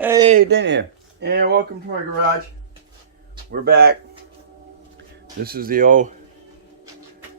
Hey, Danny here, and welcome to my garage. We're back. This is the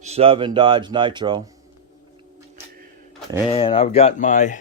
07 Dodge Nitro, and I've got my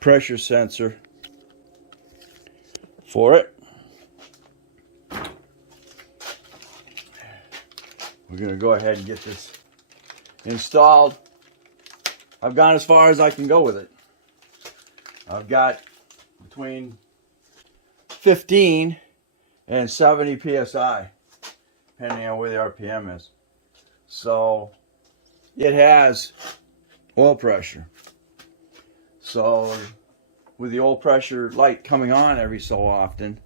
pressure sensor for it. We're gonna go ahead and get this installed. I've gone as far as I can go with it. I've got between 15 and 70 psi, depending on where the RPM is. So it has oil pressure. So with the oil pressure light coming on every so often,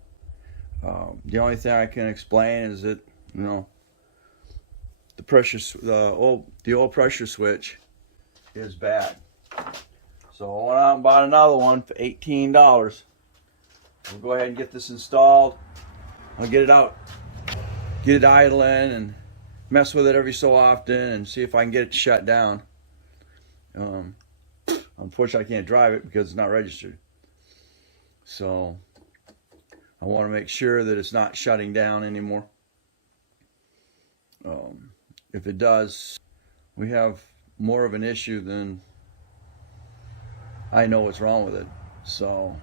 the only thing I can explain is that, you know, the oil pressure switch is bad. So I went out and bought another one for $18. We'll go ahead and get this installed. I'll get it out, get it idling, and mess with it every so often and see if I can get it to shut down. Unfortunately, I can't drive it because it's not registered. So I want to make sure that it's not shutting down anymore. If it does, we have more of an issue than I know what's wrong with it. So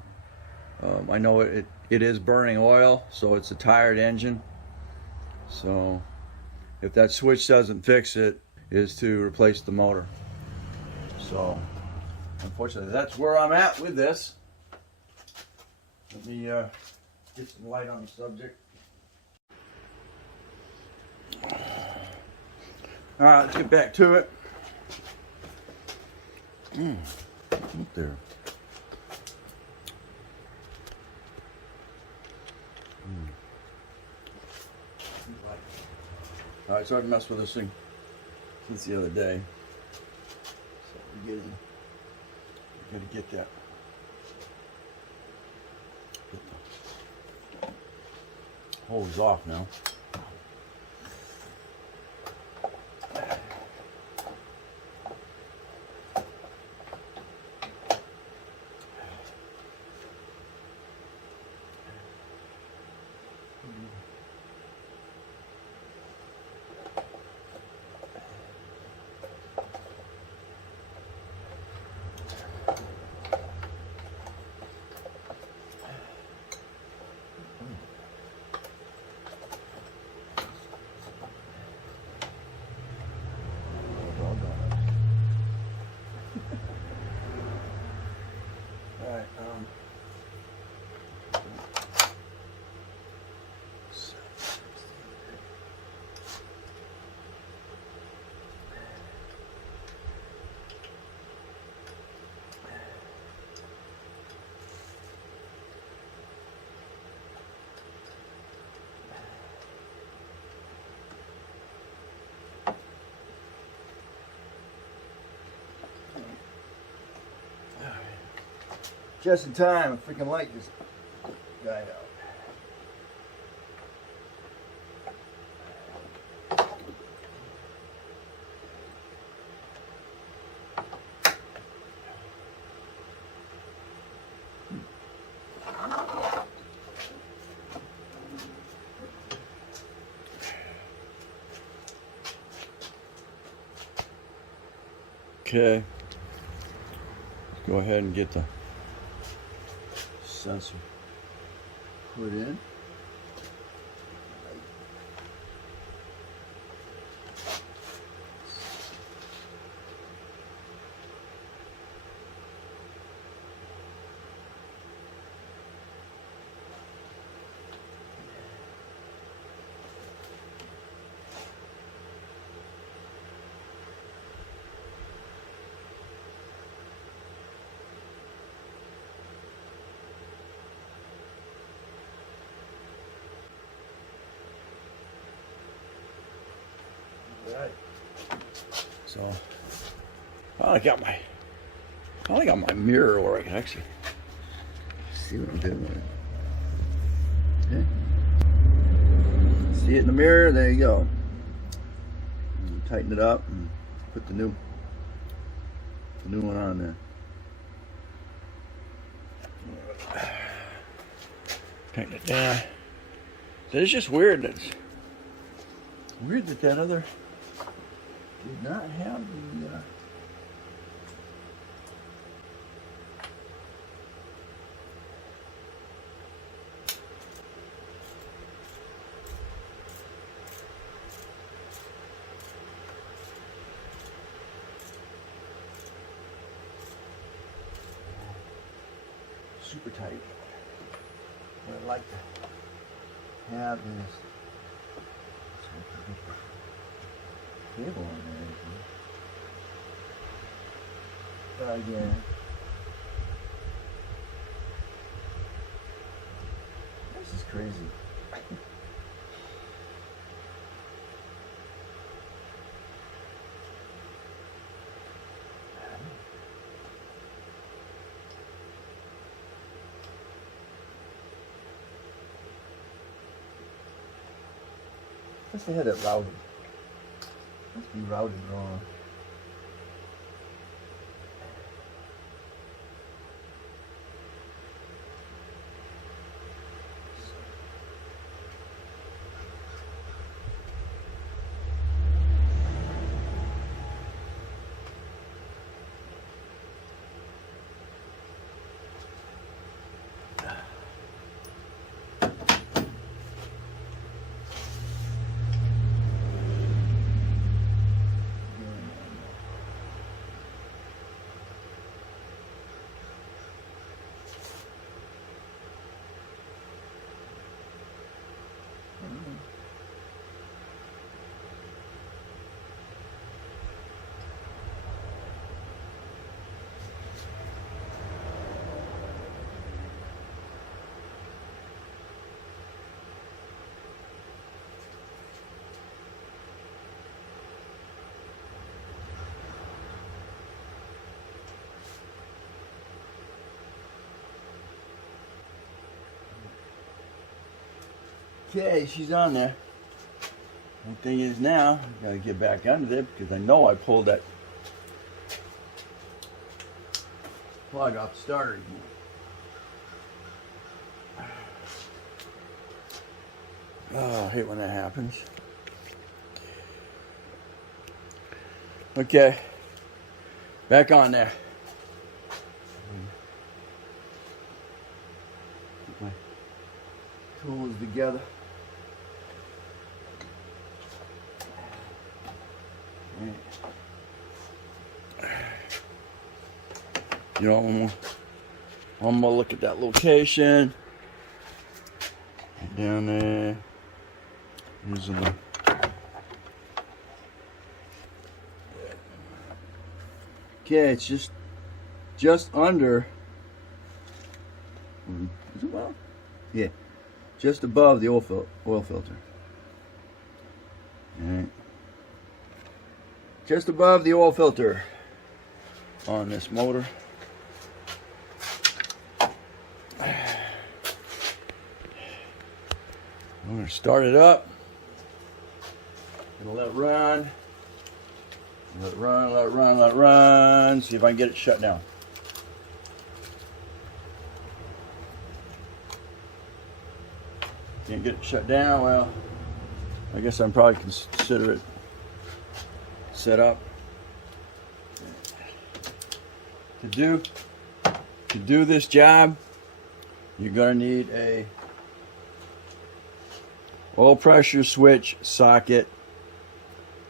I know it is burning oil, so it's a tired engine. So if that switch doesn't fix it, is to replace the motor. So unfortunately, that's where I'm at with this. Let me get some light on the subject. All right, let's get back to it. Up there. All right, so I've messed with this thing since the other day. So we're gonna get that. Get the hose off now. Just in time, I freaking light this guy out. Okay, let's go ahead and get the sensor put in. Right. So I finally got my mirror where I can actually see what I'm doing with it. Okay. See it in the mirror, there you go. And tighten it up and put the new one on there. Tighten it down. So it's just weird. It's weird that that other did not have the. Super tight. What I'd like to have is cable on there. But again, this is crazy. Guess they had it routed. Must be routed wrong. Okay, she's on there. The thing is now, I gotta get back under there because I know I pulled that plug off the starter again. Oh, I hate when that happens. Okay, back on there. Get my tools together. You know, I'm gonna look at that location. Down there. Using the okay, it's just under. Is it well? Yeah, just above the oil filter. All right. Just above the oil filter on this motor. I'm going to start it up. Gonna let it run. Let it run, let it run, let it run. See if I can get it shut down. Can't get it shut down. Well, I guess I'm probably consider it set up. To do this job, you're gonna need a oil pressure switch socket.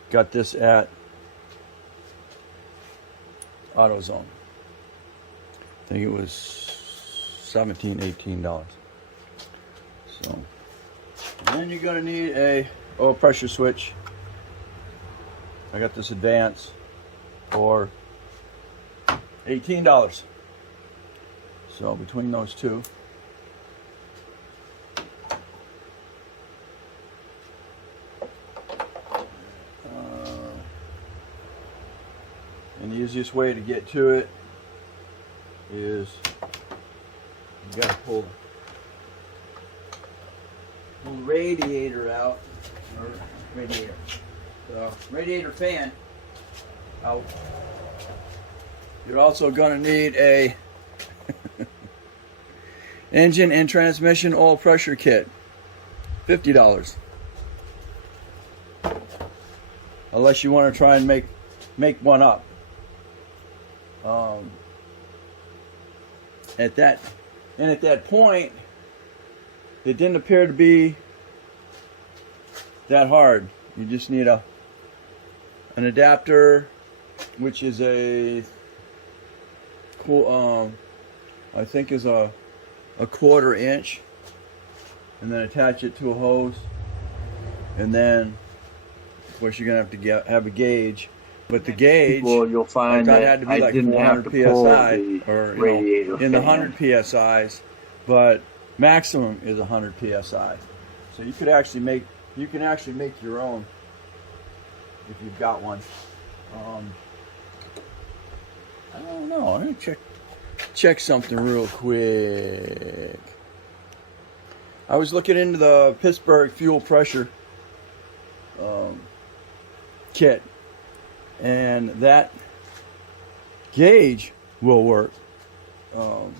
Got this at AutoZone. I think it was $17, $18. So, and then you're gonna need a oil pressure switch. I got this Advance for $18. So between those two, and the easiest way to get to it is you got to pull the radiator out, or radiator fan out. You're also going to need a engine and transmission oil pressure kit, $50. Unless you want to try and make one up. At that point, it didn't appear to be that hard. You just need an adapter, which is a cool, I think is a 1/4 inch, and then attach it to a hose, and then of course you're gonna have a gauge. But the gauge, well, you'll find I thought that it had to be I like didn't 400 have to pull psi, the or radiator in the fan. 100 psi's, but maximum is 100 psi. So you can actually make your own if you've got one. I don't know. I'm gonna check something real quick. I was looking into the Pittsburgh fuel pressure kit, and that gauge will work. And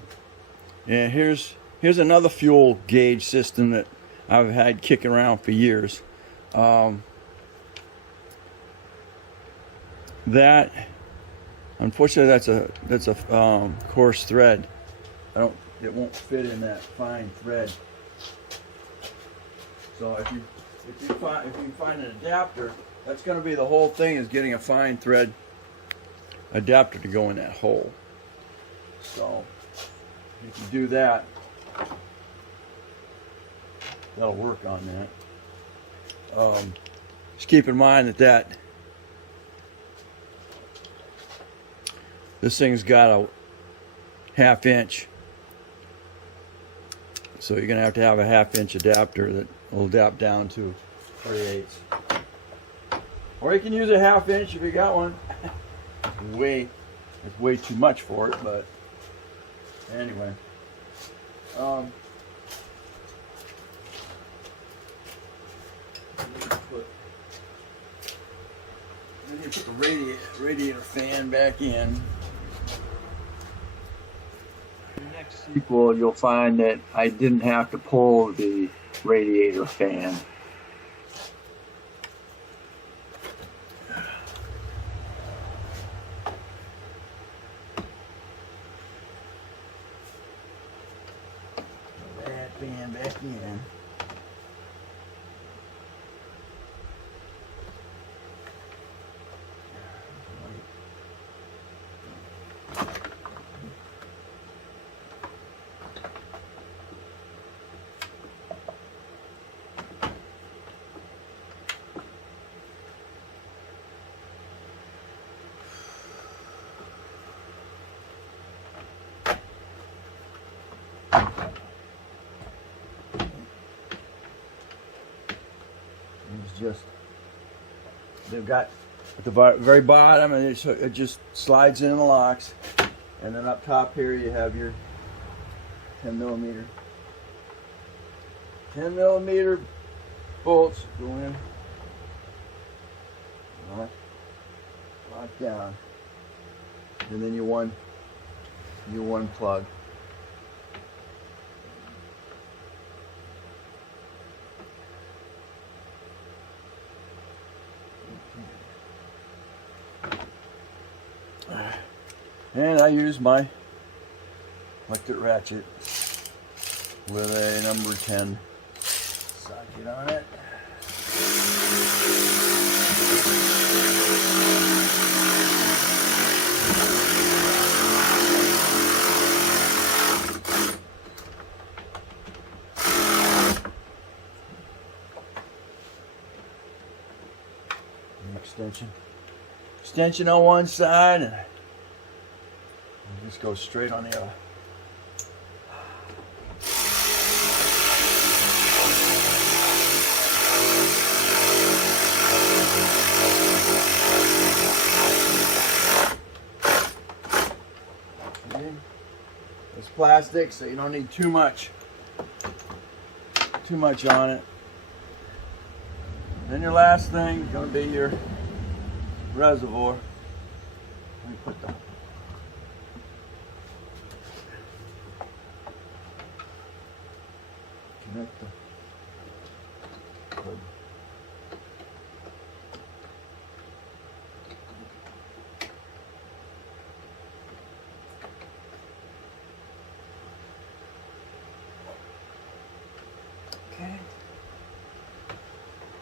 here's another fuel gauge system that I've had kicking around for years. That, unfortunately, that's a coarse thread. It won't fit in that fine thread. So if you find an adapter, that's going to be the whole thing, is getting a fine thread adapter to go in that hole. So if you do that, that'll work on that. Just keep in mind that this thing's got a 1/2 inch, so you're going to have a 1/2 inch adapter that will adapt down to 3/8. Or you can use a 1/2 inch if you got one. It's way too much for it, but anyway. Then you put the radiator fan back in. In the next sequel, you'll find that I didn't have to pull the radiator fan. That fan back in. Just, they've got at the very bottom, and it just slides in the locks, and then up top here you have your 10 millimeter bolts go in, lock down, and then your one plug. And I use my electric ratchet with a number 10 socket on it. Extension on one side, and just go straight on the other. Okay. It's plastic, so you don't need too much on it. Then your last thing is going to be your reservoir. Let me put the Connect the plug. Okay.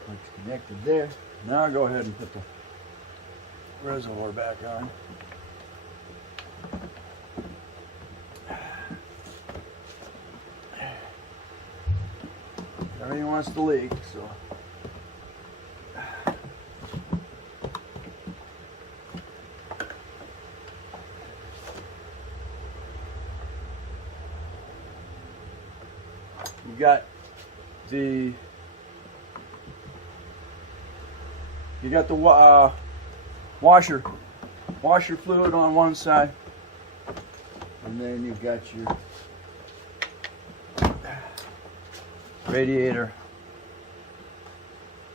Plug's connected there. Now I'll go ahead and put the reservoir back on. Everything wants to leak, so. You got the washer fluid on one side, and then you've got your radiator,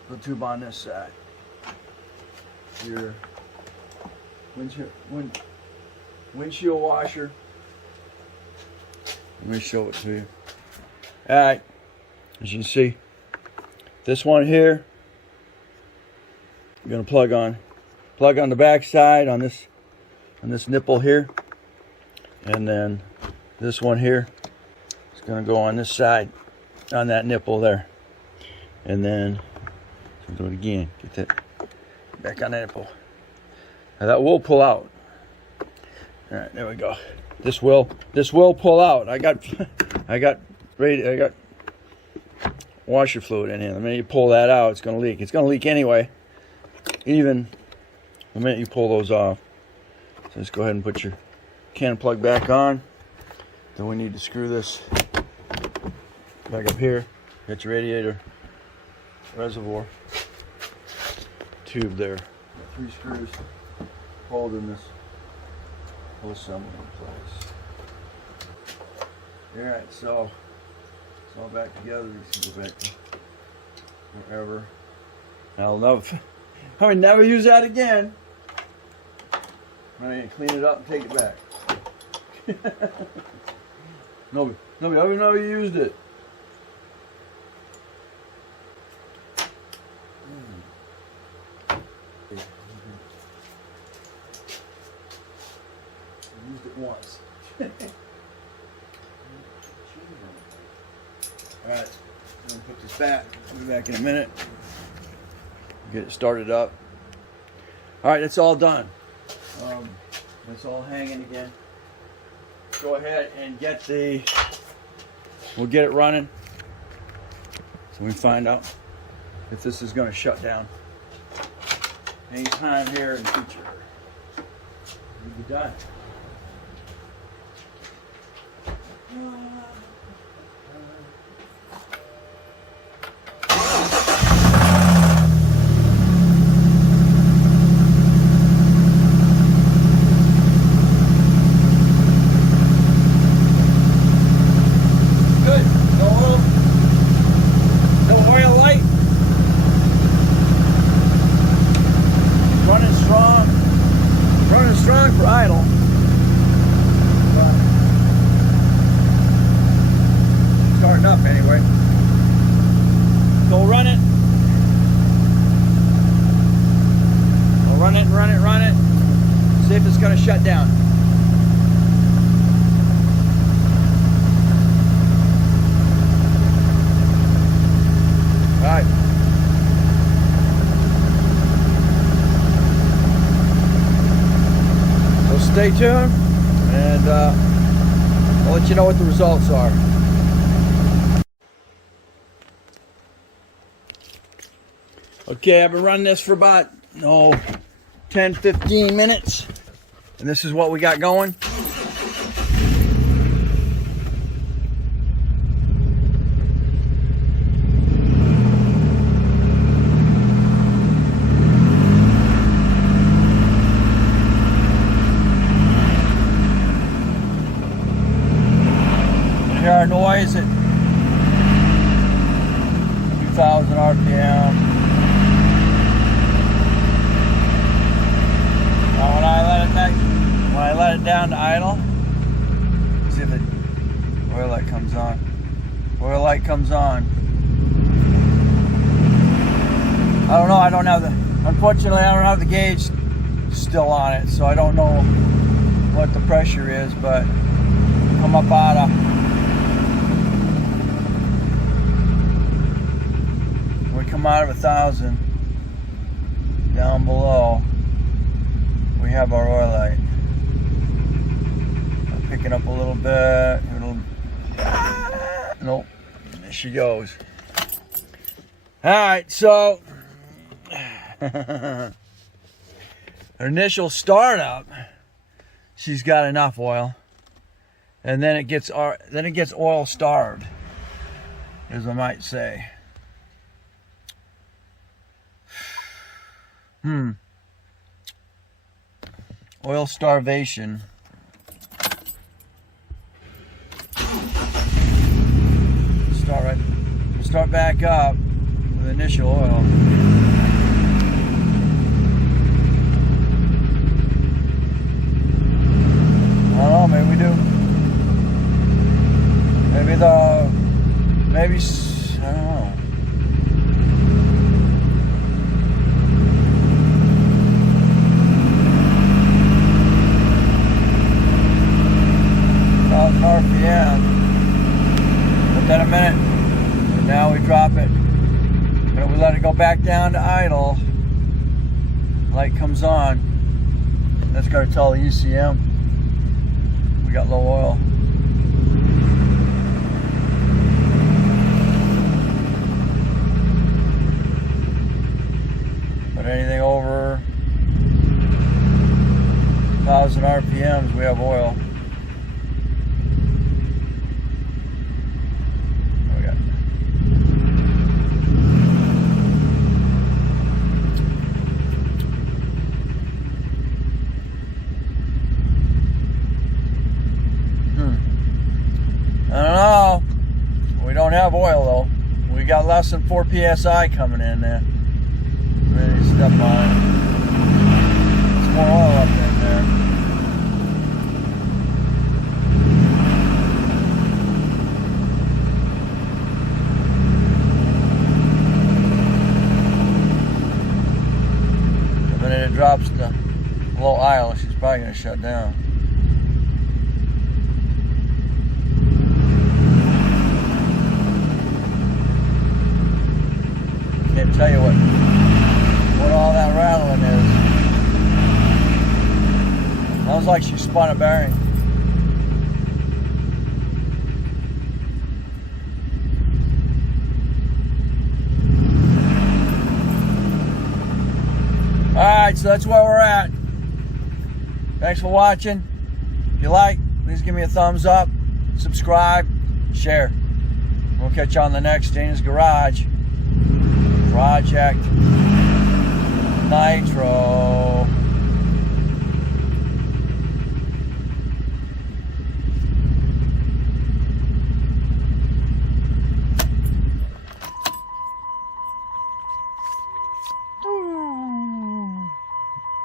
the tube on this side. Your windshield washer. Let me show it to you. Alright, as you can see, this one here, I'm gonna plug on the back side on this nipple here, and then this one here is gonna go on this side on that nipple there, and then so do it again. Get that back on that nipple. Now that will pull out. All right, there we go. This will pull out. I got washer fluid in here. The minute you pull that out, it's gonna leak. It's gonna leak anyway, even the minute you pull those off. So just go ahead and put your can plug back on. Then we need to screw this back up here. Got your radiator reservoir tube there. Got 3 screws holding this whole assembly in place. Alright, so it's all back together. We can go back to wherever. I'll never use that again. I'm gonna clean it up and take it back. Nobody ever used it. Used it once. Alright, I'm gonna put this back. I'll be back in a minute. Get it started up. Alright, it's all done. It's all hanging again. Go ahead and we'll get it running. So we find out if this is gonna shut down anytime here in the future. We'll be done. For idle. Starting up anyway. So we'll run it. We'll run it. See if it's going to shut down. Alright. Stay tuned, and I'll let you know what the results are. Okay, I've been running this for about 10-15 minutes, and this is what we got going. Hear our noise at 2,000 RPM. Now when I let it down to idle, see if the oil light comes on. where the light comes on. I don't know, I don't have the, unfortunately I don't have the gauge still on it, so I don't know what the pressure is, but I'm up out of, we come out of 1,000, down below we have our oil light. I'm picking up a little bit, nope, there she goes. Alright, so her initial startup, she's got enough oil, and then it gets oil starved, as I might say. Oil starvation. Start back up with initial oil. I don't know, maybe we do. Maybe I don't know. RPM, but then a minute, and now we drop it, but we let it go back down to idle. Light comes on. That's going to tell the ECM we got low oil. But anything over 1,000 RPMs, we have oil. I don't know. We don't have oil though. We got less than 4 psi coming in there. Ready to step on it. There's more oil up in there. The minute it drops to low idle, she's probably going to shut down. Can't tell you what all that rattling is. Sounds like she spun a bearing. Alright, so that's where we're at. Thanks for watching. If you like, please give me a thumbs up, subscribe, share. We'll catch you on the next Dana's Garage Project Nitro.